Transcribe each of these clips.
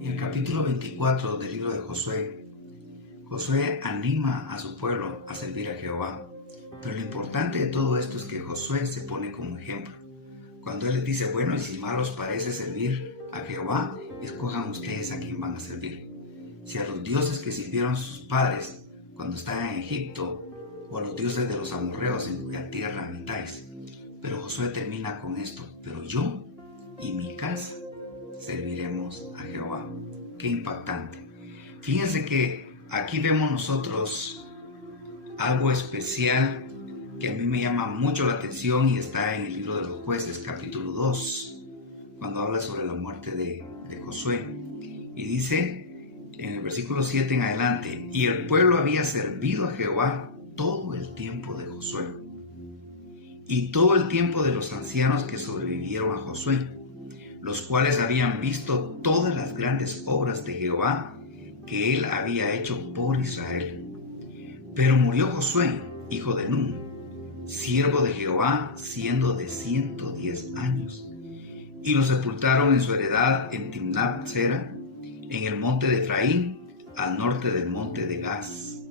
En el capítulo 24 del libro de Josué, Josué anima a su pueblo a servir a Jehová. Pero lo importante de todo esto es que Josué se pone como ejemplo. Cuando él les dice, bueno, y si mal os parece servir a Jehová, escojan ustedes a quién van a servir. Si a los dioses que sirvieron sus padres cuando estaban en Egipto, o a los dioses de los amorreos en cuya tierra habitáis. Pero Josué termina con esto, pero yo y mi casa serviremos a Jehová. Qué impactante. Fíjense que aquí vemos nosotros algo especial que a mí me llama mucho la atención y está en el libro de los Jueces, capítulo 2, cuando habla sobre la muerte de Josué. Y dice en el versículo 7 en adelante, y el pueblo había servido a Jehová todo el tiempo de Josué y todo el tiempo de los ancianos que sobrevivieron a Josué, los cuales habían visto todas las grandes obras de Jehová que él había hecho por Israel. Pero murió Josué, hijo de Nun, siervo de Jehová, siendo de 110 años, y lo sepultaron en su heredad en Timnat Sera, en el monte de Efraín, al norte del monte de Gaz.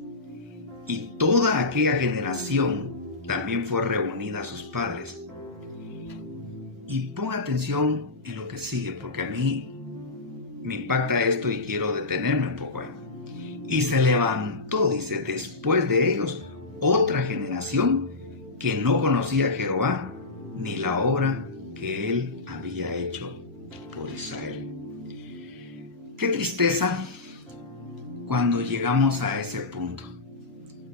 Y toda aquella generación también fue reunida a sus padres. Y ponga atención en lo que sigue, porque a mí me impacta esto y quiero detenerme un poco ahí. Y se levantó, dice, después de ellos otra generación que no conocía a Jehová ni la obra que él había hecho por Israel. Qué tristeza cuando llegamos a ese punto.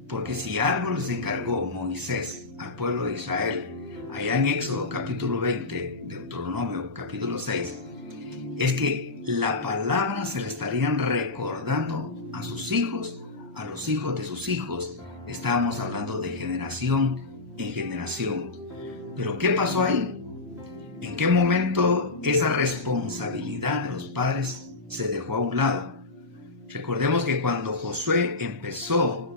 Porque si algo les encargó Moisés al pueblo de Israel, allá en Éxodo capítulo 20, Deuteronomio capítulo 6, es que la palabra se la estarían recordando a sus hijos, a los hijos de sus hijos. Estábamos hablando de generación en generación. Pero ¿qué pasó ahí? ¿En qué momento esa responsabilidad de los padres se dejó a un lado? Recordemos que cuando Josué empezó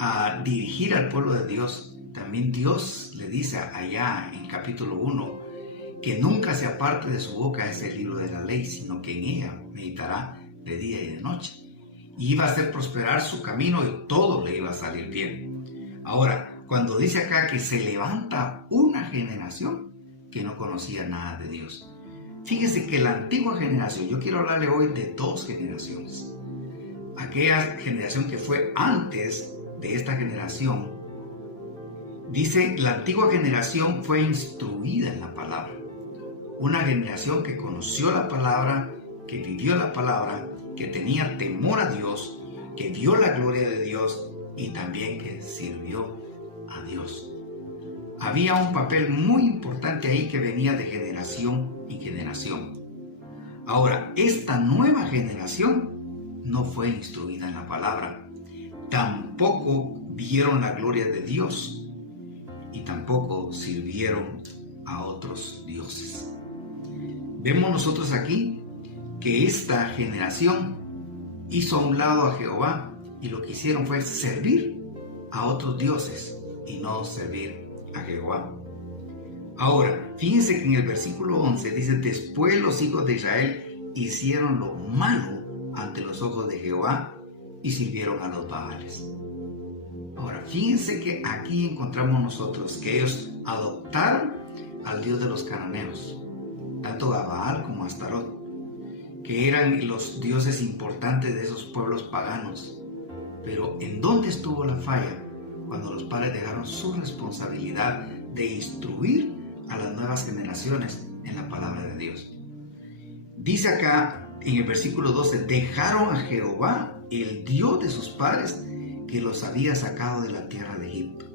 a dirigir al pueblo de Dios, también Dios le dice allá en capítulo 1 que nunca se aparte de su boca ese libro de la ley, sino que en ella meditará de día y de noche. Y iba a hacer prosperar su camino y todo le iba a salir bien. Ahora, cuando dice acá que se levanta una generación que no conocía nada de Dios. Fíjese que la antigua generación, yo quiero hablarle hoy de dos generaciones. Aquella generación que fue antes de esta generación, dice, la antigua generación fue instruida en la palabra. Una generación que conoció la palabra, que vivió la palabra, que tenía temor a Dios, que vio la gloria de Dios y también que sirvió a Dios. Había un papel muy importante ahí que venía de generación en generación. Ahora, esta nueva generación no fue instruida en la palabra. Tampoco vieron la gloria de Dios y tampoco sirvieron a otros dioses. Vemos nosotros aquí que esta generación hizo a un lado a Jehová y lo que hicieron fue servir a otros dioses y no servir a Jehová. Ahora, fíjense que en el versículo 11 dice, después los hijos de Israel hicieron lo malo ante los ojos de Jehová y sirvieron a los Baales. Ahora, fíjense que aquí encontramos nosotros que ellos adoptaron al dios de los cananeos, tanto a Baal como a Astarot, que eran los dioses importantes de esos pueblos paganos. Pero ¿en dónde estuvo la falla? Cuando los padres dejaron su responsabilidad de instruir a las nuevas generaciones en la palabra de Dios. Dice acá en el versículo 12, dejaron a Jehová, el Dios de sus padres, que los había sacado de la tierra de Egipto,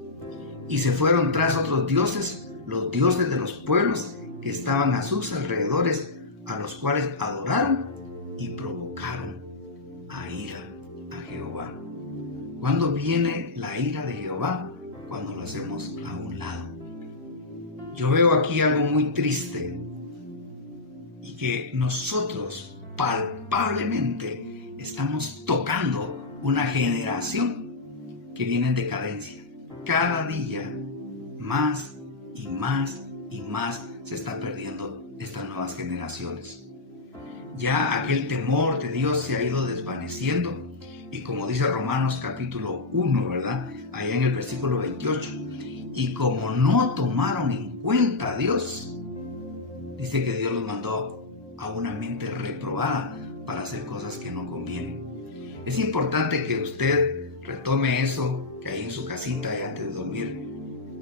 y se fueron tras otros dioses, los dioses de los pueblos que estaban a sus alrededores, a los cuales adoraron y provocaron a ira a Jehová. ¿Cuándo viene la ira de Jehová? Cuando lo hacemos a un lado. Yo veo aquí algo muy triste y que nosotros palpablemente estamos tocando una generación que viene en decadencia. Cada día más y más y más se está perdiendo estas nuevas generaciones. ya aquel temor de Dios se ha ido desvaneciendo. Y como dice Romanos capítulo 1, ¿verdad? Allá en el versículo 28. Y como no tomaron en cuenta a Dios, dice que Dios los mandó a una mente reprobada para hacer cosas que no convienen. Es importante que usted retome eso, que ahí en su casita y antes de dormir,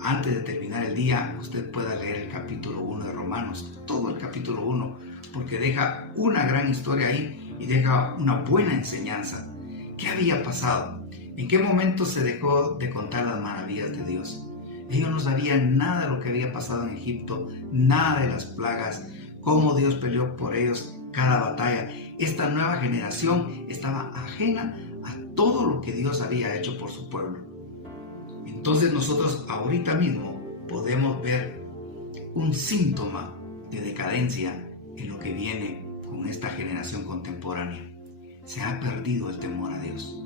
antes de terminar el día, usted pueda leer el capítulo 1 de Romanos, todo el capítulo 1, porque deja una gran historia ahí y deja una buena enseñanza. ¿Qué había pasado? ¿En qué momento se dejó de contar las maravillas de Dios? Ellos no sabían nada de lo que había pasado en Egipto, nada de las plagas, cómo Dios peleó por ellos cada batalla. Esta nueva generación estaba ajena a todo lo que Dios había hecho por su pueblo. Entonces nosotros ahorita mismo podemos ver un síntoma de decadencia en lo que viene con esta generación contemporánea. Se ha perdido el temor a Dios.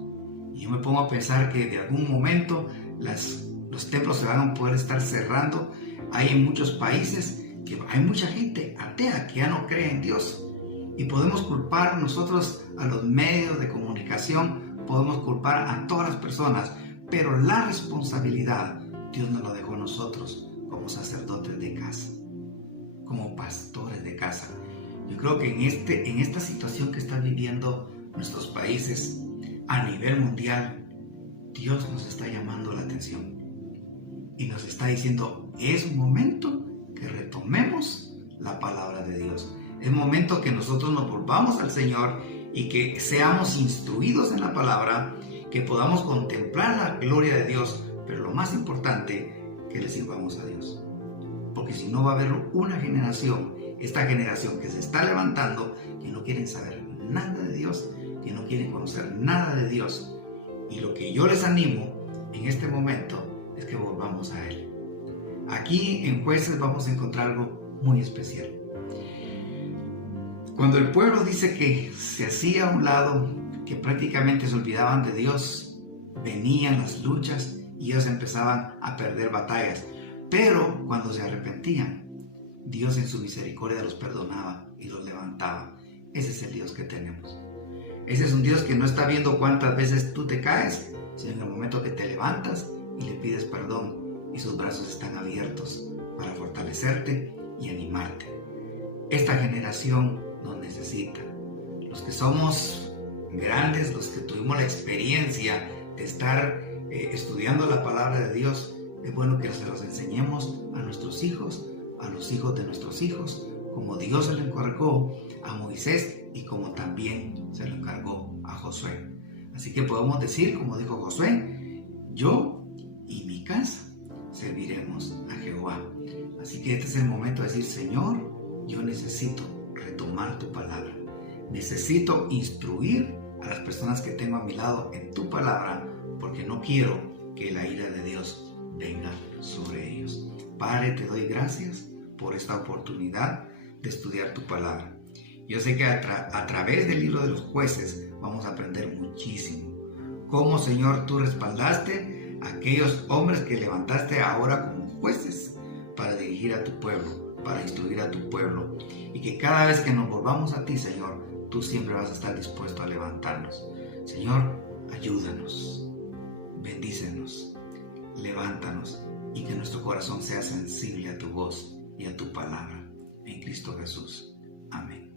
Y yo me pongo a pensar que de algún momento los templos se van a poder estar cerrando. Hay en muchos países que hay mucha gente atea que ya no cree en Dios. Y podemos culpar nosotros a los medios de comunicación, podemos culpar a todas las personas, pero la responsabilidad Dios nos la dejó a nosotros como sacerdotes de casa, como pastores de casa. Yo creo que en esta situación que están viviendo nuestros países a nivel mundial, Dios nos está llamando la atención y nos está diciendo, es un momento que retomemos la palabra de Dios. Es momento que nosotros nos volvamos al Señor y que seamos instruidos en la palabra, que podamos contemplar la gloria de Dios, pero lo más importante, que le sirvamos a Dios. Porque si no va a haber una generación, esta generación que se está levantando, que no quieren saber nada de Dios, que no quieren conocer nada de Dios. Y lo que yo les animo en este momento es que volvamos a Él. Aquí en Jueces vamos a encontrar algo muy especial. Cuando el pueblo dice que se hacía a un lado, que prácticamente se olvidaban de Dios, venían las luchas y ellos empezaban a perder batallas. Pero cuando se arrepentían, Dios en su misericordia los perdonaba y los levantaba. Ese es el Dios que tenemos. Ese es un Dios que no está viendo cuántas veces tú te caes, sino en el momento que te levantas y le pides perdón y sus brazos están abiertos para fortalecerte y animarte. Esta generación nos necesita. Los que somos grandes, los que tuvimos la experiencia de estar estudiando la palabra de Dios, es bueno que se los enseñemos a nuestros hijos, a los hijos de nuestros hijos, como Dios se lo encargó a Moisés y como también se lo encargó a Josué. Así que podemos decir, como dijo Josué, yo y mi casa serviremos a Jehová. Así que este es el momento de decir, Señor, yo necesito retomar tu palabra. Necesito instruir a las personas que tengo a mi lado en tu palabra, porque no quiero que la ira de Dios venga sobre ellos. Padre, te doy gracias por esta oportunidad de estudiar tu palabra. Yo sé que a través del libro de los Jueces vamos a aprender muchísimo. Cómo, Señor, tú respaldaste a aquellos hombres que levantaste ahora como jueces para dirigir a tu pueblo, para instruir a tu pueblo. Y que cada vez que nos volvamos a ti, Señor, tú siempre vas a estar dispuesto a levantarnos. Señor, ayúdanos, bendícenos, levántanos y que nuestro corazón sea sensible a tu voz y a tu palabra. En Cristo Jesús. Amén.